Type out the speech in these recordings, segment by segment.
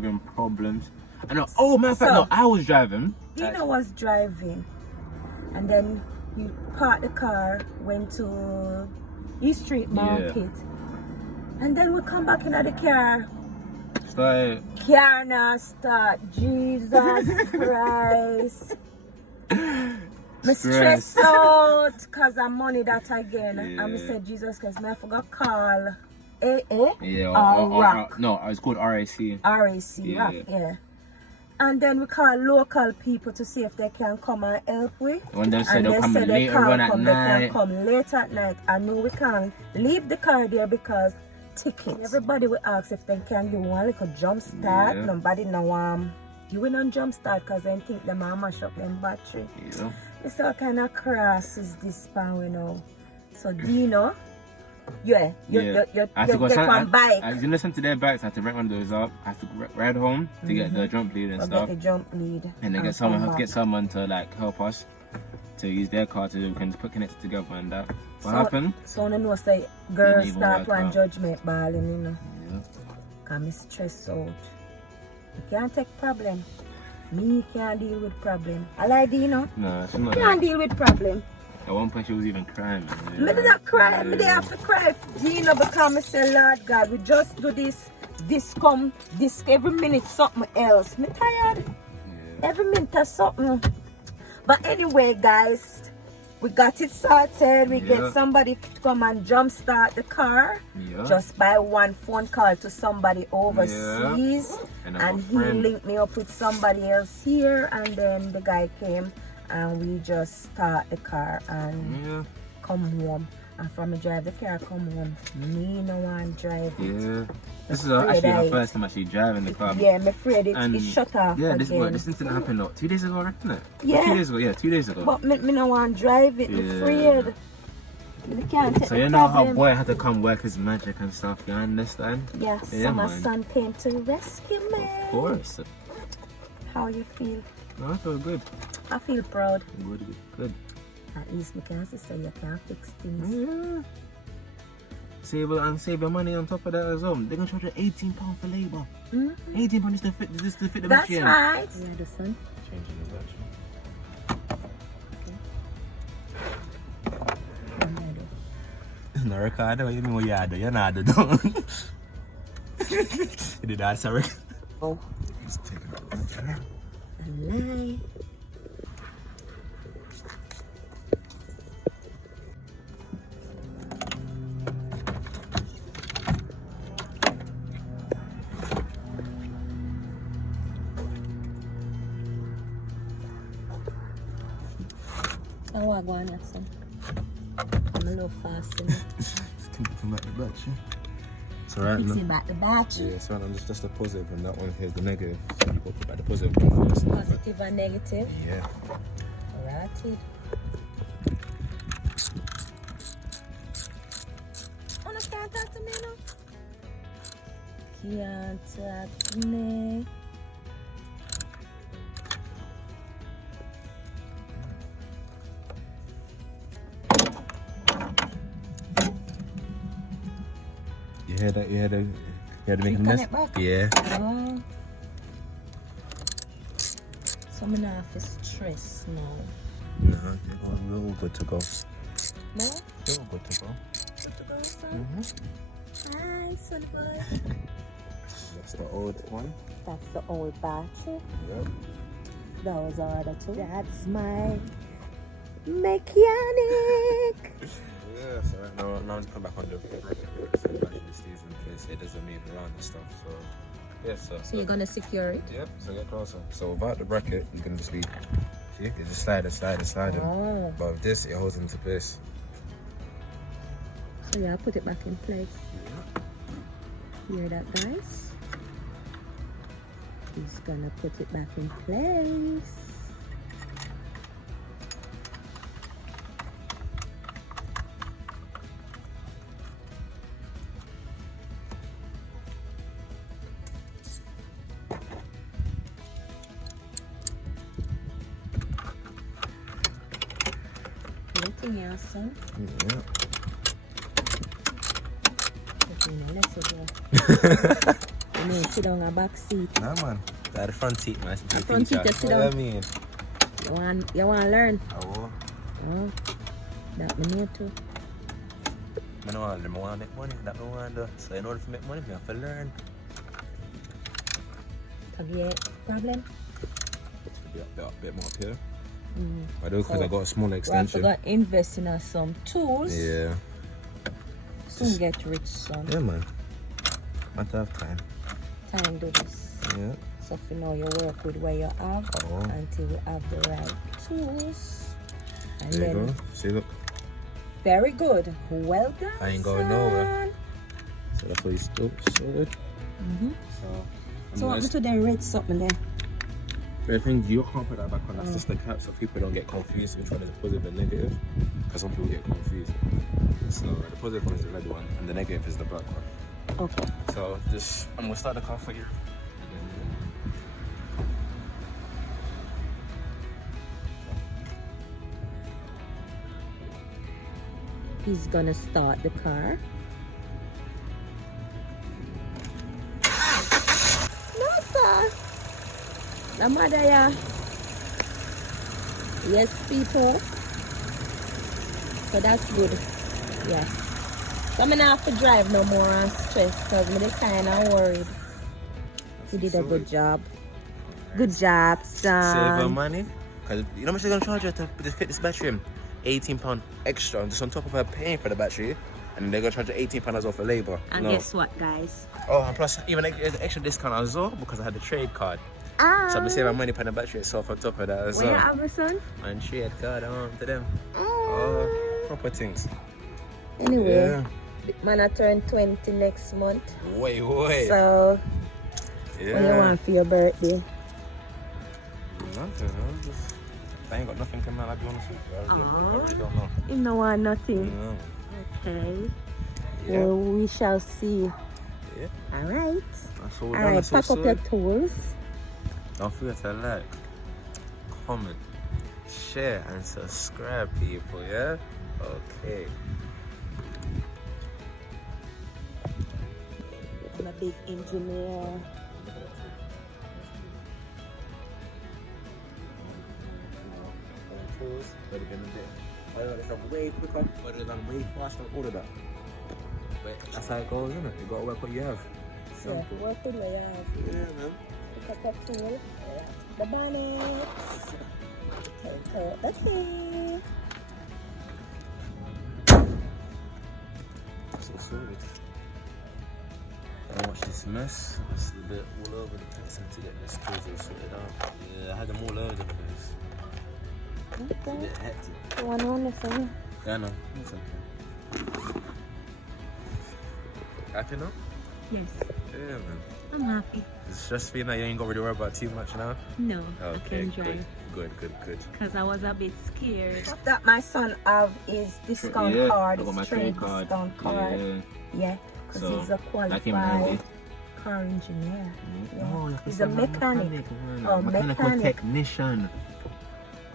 giving problems. I know. Oh, matter of fact, no, I was driving. Dino was driving, and then we parked the car, went to East Street Market, and then we come back into the car. Start. Car not start. Jesus Christ. Me stress out because I'm money that again. And I said, Jesus Christ, I forgot call Rock. No, it's called RAC. RAC, Rock, yeah. And then we call local people to see if they can come and help with. When they said they'll come later on at night. They can come late at night. I know we can't leave the car there because tickets. Everybody will ask if they can do one little jump start. Yeah. Nobody know you will not jump start because they think they might mash up them battery. Yeah. It's all kind of cross is this pan, you know. So Dino, you get one bike. I didn't listen to their bikes. I had to rent one of those up. I had to ride home to get the jump lead and stuff. Get the jump lead. And then get someone to like help us to use their car to connect it together and that. What happened? So I know say girls start one judgment balling, you know. Yeah. Cause me stress out. You can't take problem. Me can't deal with problem. I like Dino. No, she's not. Can't deal with problem. At one point she was even crying. Me did not cry. Me did have to cry. Dino because I say, Lord God, we just do this every minute something else. Me tired. Yeah. Every minute something. But anyway, guys, we got it sorted. We get somebody to come and jumpstart the car just by one phone call to somebody overseas. And he linked me up with somebody else here. And then the guy came and we just start the car and come home. And from me drive the car, come home. Me no one drive it. Yeah. This is actually our first time actually driving the car. Yeah, I'm afraid it shut off. Yeah, this incident happened 2 days ago, right? Yeah. 2 days ago, 2 days ago. But me no want to drive it, I'm afraid. We can't take so you know how boy had to come work his magic and stuff, you understand? Yes, so my son came to rescue me. Of course. How you feel? No, I feel good. I feel proud. Good. At least we can say you can fix things. Yeah. Save your money on top of that as well. They're gonna charge you £18 for labour. £18 just to fit the battery in. That's right. Yeah, the sun. Changing the battery. No record, what you mean what you do? You're not doing. You did that, sorry. Oh. Just take it out right there. Lie. Oh, I go on that son. I'm a little fast in it. Come back the battery. So right now. Back the battery. Yeah, so right now just the positive and that one here's the negative. So you put back the positive one first. Positive and negative? Yeah. Alrighty. Oh, no, can't talk to me now? Can't talk to me. You hear the making this? Yeah. Oh. So I'm not have stress now. No, you're all good to go. No? You're all good to go. Good to go, son? Hi, son boy. That's the old one. That's the old battery. Yep. That was our other two. That's my mechanic. Yeah, so right now I'm just come back on the bracket so the battery stays in place, it doesn't move around and stuff. So yes, so you're gonna secure it? Yep, so get closer. So without the bracket, you're gonna just be it's just sliding. Oh. But with this, it holds into place. So yeah, I'll put it back in place. Yeah. Hear that, guys? He's gonna put it back in place. Anything else, son? Yeah. mean sit down a back seat? Nah, man. That's the front seat, man. The front seat, just sit down. What do you mean? You want to learn? I will. Oh, that me know too. I don't want to make money. That I want to do. So in order to make money, I have to learn. Have you a problem? A bit more up here. I do because So, I got a small We extension. have to invest in some tools. Yeah. Soon get rich, son. Yeah, man. Matter of time. Time do this. Yeah. So for now you work with what you have until we have the right tools. And There you then go. See, look. very good. Well done. I ain't going son. nowhere. So that's what he's still solid. So what we to then rate something there? I think you can't put that back on. That's just the cap, so people don't get confused which one is the positive and negative. Because some people get confused. So the positive one is the red one, and the negative is the black one. Okay. So just, I'm gonna start the car for you. He's gonna start the car. No, sir. The mother, yeah. Yes, people. So that's good. Yeah. So I'm gonna have to drive no more and stress because I'm kind of worried. You did a good job. Good job, son. Save her money. Because you know how much they're gonna charge her to fit this battery in? £18 extra, just on top of her paying for the battery. And they're gonna charge her £18 as well for labour. And guess what, guys? Oh, and plus even an extra discount as well because I had the trade card. So I'm gonna save my money for the battery itself on top of that as well. Where you have a son? And trade card to them. Oh, proper things. Anyway, man, I turn 20 next month. Wait. So, what do you want for your birthday? Nothing. I ain't got nothing coming out, I'll be honest with you. I really don't know. You don't want nothing? No. Okay. Yeah. Well, we shall see. Yeah. Alright. That's all done. Alright, That's all pack up your sorted. tools. Don't forget to like, comment, share, and subscribe, people, yeah? Okay. I'm a big engineer. Tools, but it's been a bit. I know it's done way quicker, but it's done way faster and all of that. But that's how it goes, isn't it? You gotta work what you have. Yeah, work with what you have. Yeah, man. Pick up a tool. The bonnets. Take out the thing. So sorry. Don't watch this mess. It's a bit all over the place. I need to get this tools all sorted out. Yeah, I had them all over the place. It's a Okay. bit hectic. One on the phone. Yeah, I know. It's okay. Happy now? Yes. Yeah, man. I'm happy. It's just for you now. You ain't got to really worry about too much now. No, Okay, I can drive. Good. Because I was a bit scared. That my son have is discount Yeah, card, I got my his trade trade card. discount card. Yeah, because So, he's a like him qualified handy. car engineer. Yeah. Oh, He's a mechanic. Oh, mechanical mechanic. technician.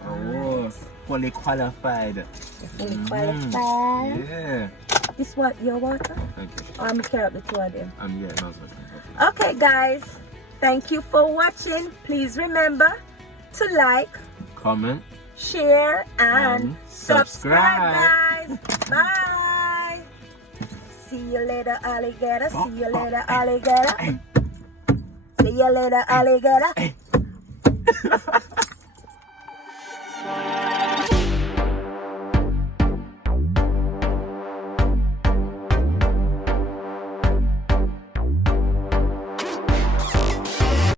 Oh, fully qualified. Fully qualified. Yeah. This what your water? Thank you. I'm care up the two of them. Yeah, no, it's Okay, guys. Thank you for watching. Please remember to like, comment, share, and And subscribe, subscribe. guys. Bye. See you later, alligator. See you later, alligator. See you later, alligator.